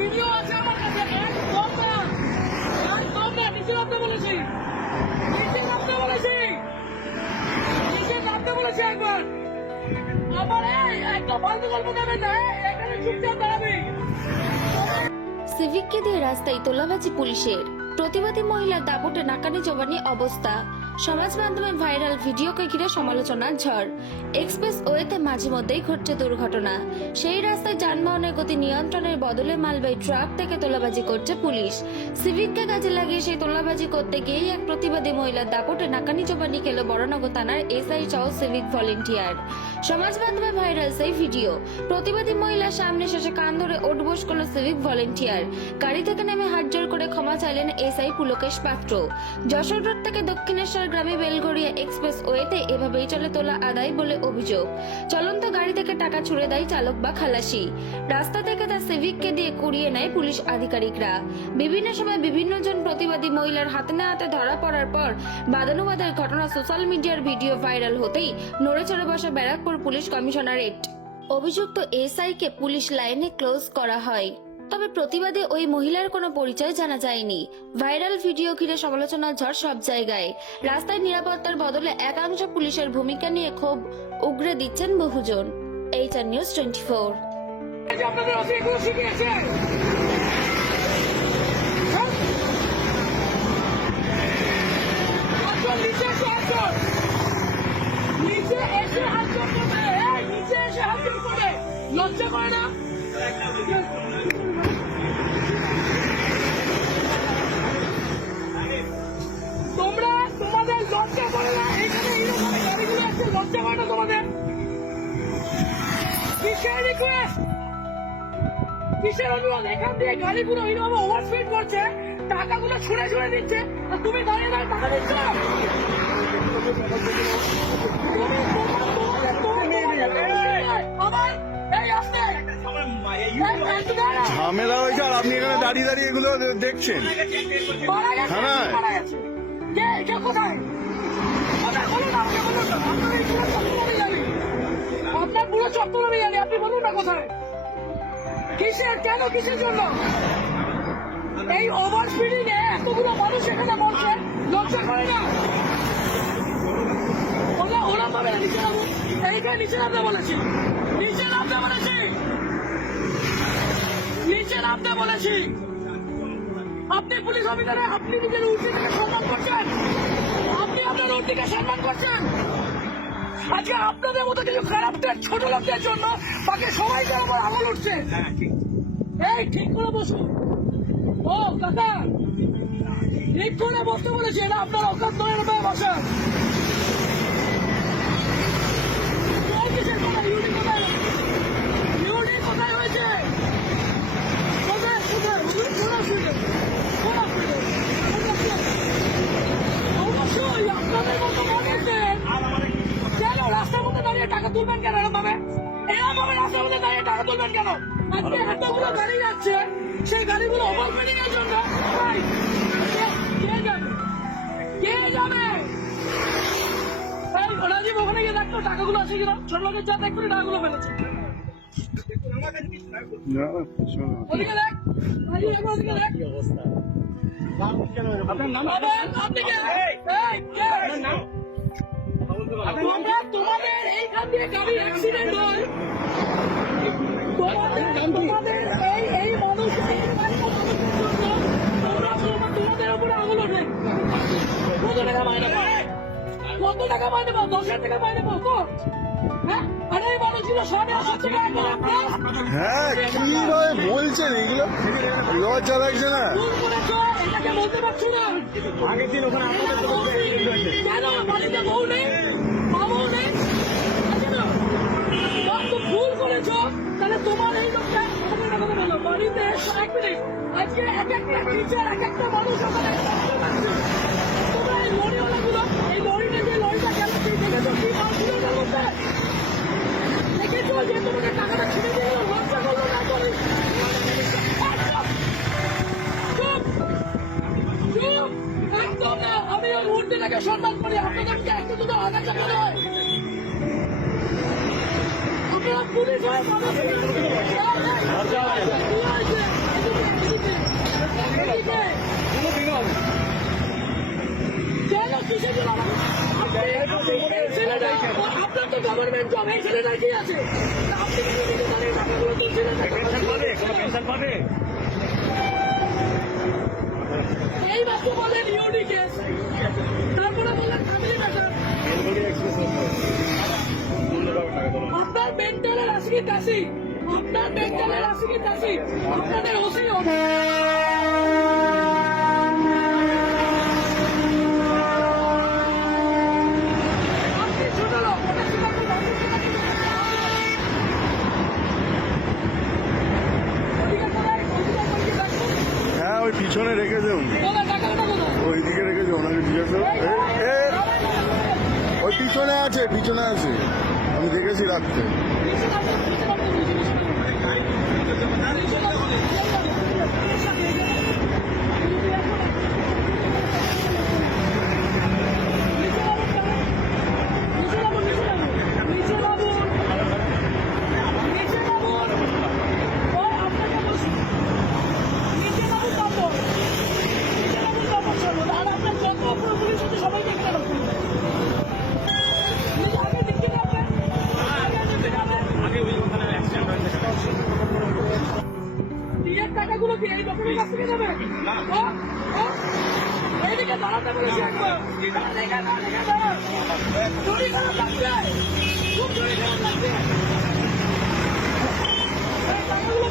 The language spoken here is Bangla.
ভিডিও আছে আমার কাছে। একদম না, নিচে নামতে বলেছি, নিচে নামতে বলেছি, নিচে নামতে বলেছি একবার। আমার একটা ফালতু গল্প দেবেন না, এখানে চুপচাপ দাঁড়াবি। সিভিককে দিয়ে রাস্তায় তোলাবাজি পুলিশের, প্রতিবাদী মহিলার দাপটে নাকানি জবানি অবস্থা, সমাজ মাধ্যমে ভাইরাল ভিডিওকে ঘিরে সমালোচনার ঝড়। এক্সপ্রেস ওয়েতে মাঝে মধ্যেই ঘটছে দুর্ঘটনা, সেই রাস্তায় যানবাহনের গতি নিয়ন্ত্রণের বদলে মালবাহী ট্রাক থেকে তোলাবাজি করছে পুলিশ। সিভিককে কাজে লাগিয়ে সেই তোলাবাজি করতে গিয়েই এক প্রতিবাদী মহিলার দাপটে নাকানি জবানি খেল বড়নগর থানার এসআই সহ সিভিক ভলেন্টিয়ার। সমাজ মাধ্যমে ভাইরাল সেই ভিডিও, প্রতিবাদী মহিলার সামনে শেষে কান ধরে ওঠবোস করল সিভিক ভলেন্টিয়ার। গাড়ি থেকে নেমে হাত জোড় করে ক্ষমা চাইলেন এসআই পুলকেশ পাত্র। যশোর রোড থেকে দক্ষিণেশ্বর গ্রামে বেলগড়িয়া এক্সপ্রেস ওয়েতে এভাবেই চলে তোলা আদায় বলে অভিযোগ। চলন্ত গাড়ি থেকে টাকা ছুড়ে দেয় চালক বা খালাসি, রাস্তা থেকে তার সিভিককে দিয়ে কুড়িয়ে নেয় পুলিশ আধিকারিকরা। বিভিন্ন সময় বিভিন্ন জন প্রতিবাদী মহিলার হাতে না হাতে ধরা পড়ার পর বাদানুবাদের ঘটনা সোশ্যাল মিডিয়ার ভিডিও ভাইরাল হতেই নড়ে চড়ে বসা ব্যারাকপুর পুলিশ কমিশনারেট। অভিযুক্ত এসআইকে পুলিশ লাইনে ক্লোজ করা হয়, তবে প্রতিবাদে ওই মহিলার কোনো পরিচয় জানা যায়নি। ভাইরাল ভিডিও ঘিরে সমালোচনার ঝড় সব জায়গায়। রাস্তায় নিরাপত্তার বদলে একাংশ পুলিশের ভূমিকা নিয়ে ক্ষোভ উগরে দিচ্ছেন বহুজন। HR news 24। আপনাদের এগুলো শিখিয়েছে, নিচে এসে হাত করবে, নিচে এসে হাত করবে, লজ্জা করে না? তোমরা তোমাদের লজ্জা করে না? এখানে এইরকম গাড়িগুলো আছে, লজ্জা করে না তোমাদের? কিসের রিকোয়েস্ট, কিসের অনুরোধ? এখান দিয়ে গাড়িগুলো এইরকম ওভারস্পিড করছে, টাকাগুলো ছুঁড়ে ছুঁড়ে দিচ্ছে, আর তুমি দাঁড়িয়ে দাঁড়িয়ে টাকা দিচ্ছ। ঝামেলা হয়েছে আর আপনি এখানে দাঁড়িয়ে দাঁড়িয়ে এগুলো দেখছেন। আপনার পুরো চত্বরে জানি, আপনি বলুন না কোথায়, কিসের, কেন, কিসের জন্য এই ওভার স্পিডিং এ এতগুলো মানুষ এখানে বলছে? লজ্জা করে না? ওরা পাবে না। নিচে নামো, এইখানে নিচে নামতে বলেছি, নিচে নামতে বলেছি, নিচে নামতে বলেছি। আপনি পুলিশ অফিসারে, আপনি নিজের উর্দিকে সম্মান করছেন, আপনি আপনার উর্দিকে সম্মান করছেন। আজকে আপনাদের মতো কিছু খারাপদের ছোট লোকদের জন্য বাকি সবাই তার উপর আঙুল উঠছে। এই ঠিক করে বসুন। ও কাকা, ঠিক করে বসতে বলেছি, এটা আপনার অকাত নয়, বসেন। কোথায় হয়েছে? কোথায় কোথায়? অবশ্যই আপনাদের মতো মানুষদের কেন রাস্তার মধ্যে দাঁড়িয়ে টাকা তুলবেন কেন? এরকম ভাবে রাস্তার মধ্যে দাঁড়িয়ে টাকা তুলবেন কেন? আজকে এতগুলো গাড়ি যাচ্ছে, সেই গাড়িগুলো ওভারস্পিডিং এর জন্য কে যাবে? কে যাবে? রাজীব ওখানে গিয়ে দেখতো টাকাগুলো আছে কিনা, ছোট লোকের যা দেখ করে টাকাগুলো ফেলেছে। ওদিকে দেখ, ওদিকে দেখ। তোমাদের এইখান দিয়ে গাড়ি অ্যাক্সিডেন্ট হয়, তোমাদের এই মানুষ তোমাদের উপরে আঙুল ওঠে। কত টাকা মাইনে পাও? কত টাকা মাইনে পাও? 10,000 টাকা মাইনে পাও তো? হ্যাঁ, আর এই মানুষগুলো 7,500 টাকা। হ্যাঁ, কিভাবে বলছেন এগুলো? লজ্জা লাগছে না? এটাকে বলতে পারছো না? আগের দিন ওখানে কেন বাড়িতে বউ নেই, বাবু নেই? ভুল করেছ, তাহলে তোমার এই লোকটা বলো বাড়িতে। এক মিনিট, আজকে এক একটা টিচার, এক একটা মানুষ ওখানে তোমরা এই লরিওয়ালা গুলো, এই লরিতে যে লরিটা গেল, দেখেছো কি মাছগুলো গেল? দেখেছো যে তোমাকে টাকাটা ছিঁড়ে দিয়ে লজ্জা করলো না? করি একদম না। আমি ওই উর্দিটাকে সম্মান করি, আপনাদেরকে একটু দুটো আঘাত নয়। আপনারা পুলিশ হয়ে ইউনিকে কেন কিসের জন্য এই ছেলেটা আপনার তো গভর্নমেন্ট জব এই ছেলেটা কি আছে আপনি কি নিজে জানেন টাকাগুলো তুলছিলেন এই মাত্র বলেন ইউডি কেস তারপরে বললেন ফ্যামিলি ম্যাটার আপনার মেন্টালের আসি কাশি আপনার মেন্টালের আসি কাশি আপনাদের ওসি আপনি ছোট লোক হ্যাঁ ওই পিছনে রেখেছে উনি ওইদিকে রেখেছে ওনাকে জিজ্ঞাসা ওই পিছনে আছে আমি দেখেছি রাখতে টাকাগুলো কি এই লোকের কাছ থেকে নেবে এইদিকে দাঁড়াতে বলেছি একবার চুরি খারাপ লাগছে খুব চুরি খারাপ লাগছে এই টাকাগুলো